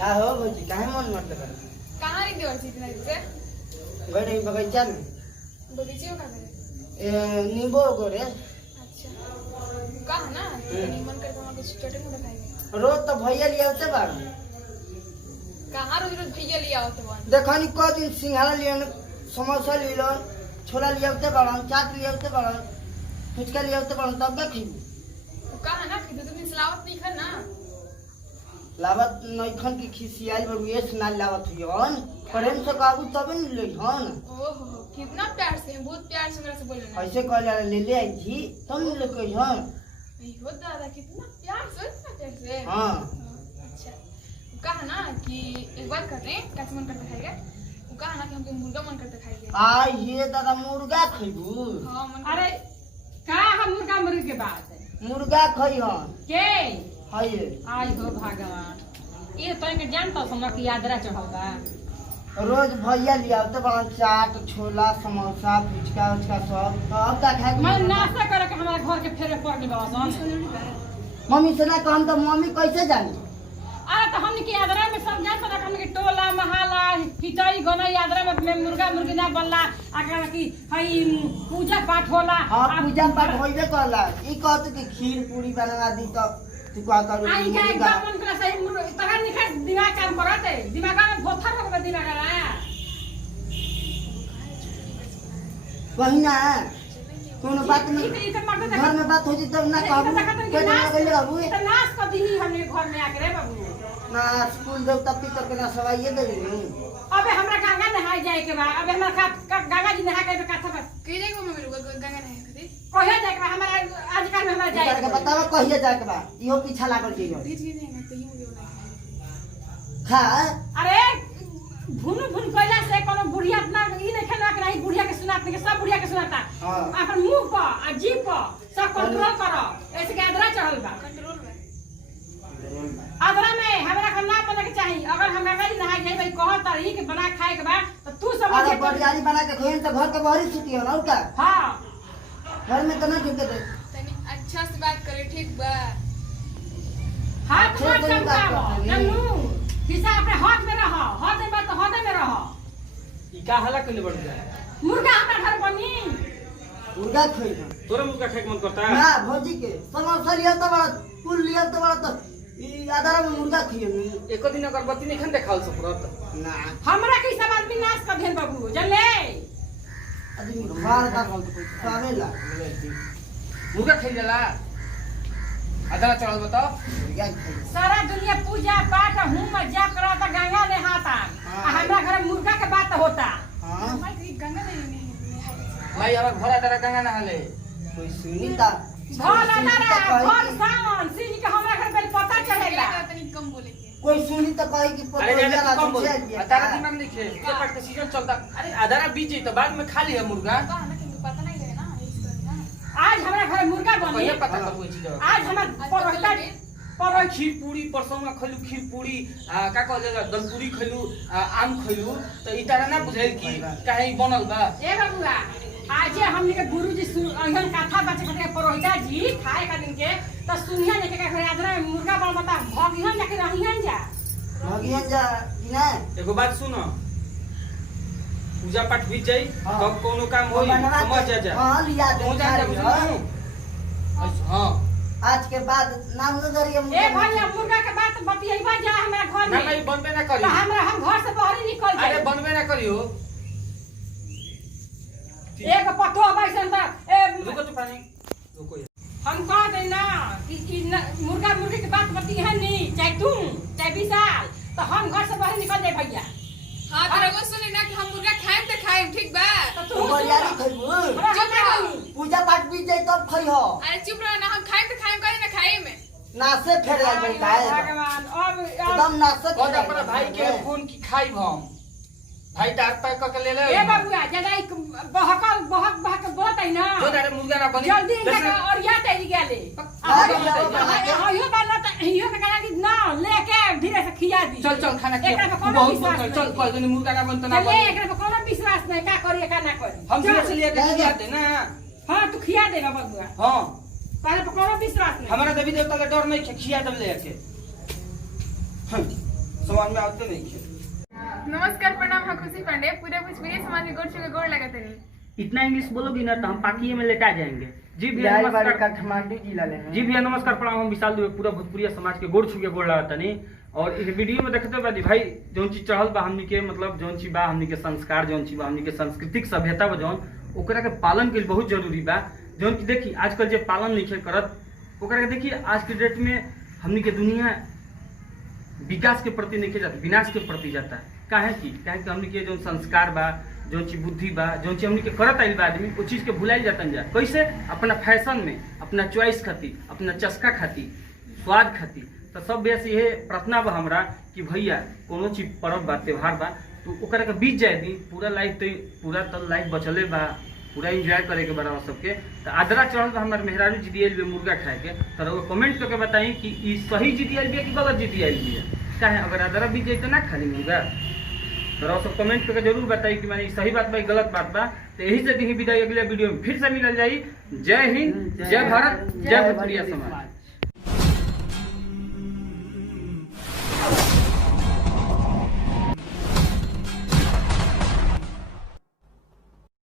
का हो भौजी काहे मन मत लगा? कहाँ रही देवर थी इतना दिन से? गए रही बगीचा में। बगीचे में कहाँ गए? नींबू को रे। अच्छा कहाँ ना मन करता वहाँ कुछ छोटे मोटे खाएंगे। रोज तो भैया लिए होते बार। कहाँ रोज रोज भैया लिया होते वन? देखो नी को दिन सिंघाड़ा लिए समोसा लिए लो छोला लिए होते बार चाट लिए होते बार फुचका लिए होते बार तब क्या खीबू? कहाँ ना खींचो तुमने सलावत नहीं खा ना? लावत नइखन की खिसियाल बड़ू ये सुना लावत हुईन प्रेम से काबू तबे न ले हन। ओहो कितना प्यार से बहुत प्यार से मेरे से बोले ना। ऐसे कहले ले आई थी तुम ले कही हन। हो दादा कितना प्यार से। हां अच्छा कहा ना कि एक बात करते हैं कैसे मन करता खाएगा? वो कहा ना कि हमको मुर्गा मन करता खाएगा। आ ये दादा मुर्गा खइबू? हां मन। अरे का हम मुर्गा मुर्गी के बात है मुर्गा खई हन के हाय आई हो भगवान ये तो के जानता हमरा की यादरा चढ़लबा रोज भैया लिया तो बड़ा चाट छोला समोसा फुचका उचका सब अब का खाए मैं नाश्ता करे के हमरा घर के फेरे पड़ गेल बासन मम्मी से ना कहम तो मम्मी कैसे जानी? अरे तो हमनी के यादरा में सब जानता रहा हमनी के टोला महाला हितई गना यादरा में मुर्गा मुर्गी ना बनला आकर की हई पूजा पाठ होला। हां पूजा पाठ होइबे करला ई कहत कि खीर पूरी बनवा दी तो तू का करू? आई का एकदम मन करे सही तोरा निखा दिमाग काम करते दिमाग में भोथर हो गए दिमाग आया कहीं ना कोनो बात में ई तो मर्द घर में बात हो जी तब ना कहबू के ना गइले बाबू ई तो नाश कर दी हमने घर में आके रे बाबू ना स्कूल देवता पितर के ना सवाइए देली अबे हमरा गंगा नहाए जाए के बा अबे हमरा गंगा जी नहा के कथा बा कह देगा मम्मी लोग गंगा नहीं खाती। कहिया जाए के बा हमरा आज काल में हमरा जाए के बतावा कहिए जाए के बा इहो पीछा लागल जइयो बीच के नहीं तो यूं बोला खा अरे भुन भुन कइला से कोनो बुढ़िया ना ई नहीं खेला के नहीं बुढ़िया के सुनात नहीं सब बुढ़िया के सुनाता हां अपन मुंह पर आ जीभ पर सब कंट्रोल करो ऐसे के आदरा चढ़ल बा कंट्रोल में। आदरा में हमरा खाना बने के चाहिए अगर हम गंगा जी नहाए जाए भाई कहो तरी के बना खाए के बा तो तू समझ अरे बरियारी बना के खोइन तो घर के बाहर छुट्टी हो ना का हां घर में तो ना ढुके दे तनी अच्छा से बात करे ठीक बा। हाथ मत चमकाओ नन्नू हिस्सा अपने हाथ में रहो हाथ में तो हाथ में रहो ई का हल्ला कइले बड़ जा मुर्गा हमरा घर बनी मुर्गा खोई तोरा मुर्गा खाए के मन करता है? ना भौजी के समोसा लिया तो बड़ा पुल लिया तो बड़ा तो ई आधार में मुर्गा खिए एको दिन अगरबत्ती नहीं खन देखाल सफरत ना हमरा के सब आदमी नाश कर भेल बाबू जानले आदमी घर का पावेला मुर्गा खाई जाला आदरा चढ़ल बताओ मुर्गा खाई सारा दुनिया पूजा पाठ हूं मजा करता गंगा नहाता आ हमरा घर मुर्गा के बात होता हां हमारी गंगा नहीं भाई हमार घर आदरा गंगा नहाले कोई सुनी ता भोला तारा भोल सावन सिंह के हमरा घर पे पता चलेगा तनी कम बोले के। कोई सुनी तो कहे कि अरे पता जाने तू कम बोल चल तारा दिमाग नहीं खे के पाट के सीजन चलता अरे आदरा बीच तो बाद में खा लिया मुर्गा कहा ना कि पता नहीं है ना इस तरह ना। आज हमरा घर मुर्गा बनी कहिए पता कर कोई चीज आज हमर परोहिता पर खीर पूरी परसौंगा खइलू खीर पूरी का कहले दलपूरी खइलू आम खइलू तो ई तारा ना बुझाइल कि काहे बनल बा ए बाबूआ आज हमनी के गुरुजी अहन कथा बचे के परोहिता जी खाए का दिन के तो सुनिया ने के घर आदरा मुर्गा बन बता भगिहन जाके रहिहन जा भगियन जा कि ना एगो बात सुनो पूजा पाठ भी जाई हाँ। तब कोनो काम होई बनवा समझ जा हां लिया तू जा जा दे हां आज के बाद नाम न धरिए ए भैया मुर्गा के बात बतियैबा जा हमरा घर ना में नहीं बनबे ना तो करी हमरा हम घर से बाहर ही निकल अरे जाए बनबे ना करियो एक पतो बैसन त ए रुको तो पानी रुको यार हम कह दे ना कि मुर्गा मुर्गी के बात बतियैहन नहीं चाहे तुम चाहे विशाल तो हम घर से बाहर निकल जाए भैया हाँ तो रघु सुने ना कि हम मुर्गा खाएं तो खाएं ठीक बा। तो तू बरियारी खइबू चुप रहो। पूजा पाठ भी जाई तब खइ हो अरे चुप रहो ना हम खाएं तो खाएं कहीं ना खाएं में। नासे फेर लागल काहे भगवान अब एकदम नासे और अपना भाई के फोन की खाई हम भाई तार पैक करके ले ले ए बाबूआ ज्यादा बहक बोलत है ना जो दारे मुर्गा ना बनी जल्दी इनका और या तैयारी गेले हयो बाला त हयो के करा कि ना लेके धीरे से खिया दी चल चल खाना खा एकरा पे कोनो बहुत विश्वास बोल चल नहीं। कोई दिन मुर्गा ना बनता ना चले बनी एकरा पे कोनो विश्वास नहीं का करी का ना करी हम चल। धीरे से लेके खिया दे ना हां तू खिया दे बाबूआ हां पहले पे कोनो विश्वास नहीं हमारा देवी देवता का डर नहीं खिया दे लेके समझ में आते नहीं खे। नमस्कार, प्रणाम, हम खुशी पांडे, पूरे भोजपुरी समाज के गोड़ छू के गोड़ लगाते नहीं। इतना इंग्लिश बोलोगी ना तो हम पाकिये में लेटा जाएंगे। जी भैया बिहार वाले नमस्कार। काठमांडू जिला लेना जी भैया नमस्कार, प्रणाम। हम विशाल दुबे पूरा भोजपुरी समाज के गोड़ छू के गोड़ लगाता नहीं। और इस वीडियो में देखते बादी भाई जौन चीज चढ़ल बा हमनी के, मतलब जौन चीज बा हमनी के संस्कार, जौन चीज बा हमनी के सांस्कृतिक सभ्यता बा, जौन ओकरा के पालन के बहुत जरूरी बा। जौन की देखी आजकल जे पालन नहीं करत ओकरा के देखिए आज के डेट में हमनी के दुनिया विकास के प्रति नहीं जाता, विनाश के प्रति जाता है। काहे कि हमनी के जो संस्कार बा, जो चीज बुद्धि बा, जो चीज हमनी के करत आइल बा आदमी, वो चीज के भुलाइल जातन जा। कैसे? अपना फैशन में, अपना चॉइस खातिर, अपना चस्का खातिर, स्वाद खातिर। तो सब बेस ये प्रार्थना बा हमरा कि भैया कोनो चीज पर्व बा, त्योहार बा, तो ओकरा के बीत जाए दी। पूरा लाइफ बचले बा, पूरा एंजॉय करे के बड़ा सबके। तो आदरा चढ़ल बा हमारे मेहरारू जी दियल बे मुर्गा खाए के। तो वो कमेंट करके बताई कि ई सही जी दियल बे कि गलत जी दियल बे। काहे अगर आदरा बीत जाए तो ना खाली मुर्गा। तो सब कमेंट करके जरूर बताई कि माने सही बात बा गलत बात बा। तो यही से दी विदाई, अगले वीडियो में फिर से मिलल जाई। जय हिंद, जय भारत, जय भोजपुरी समाज।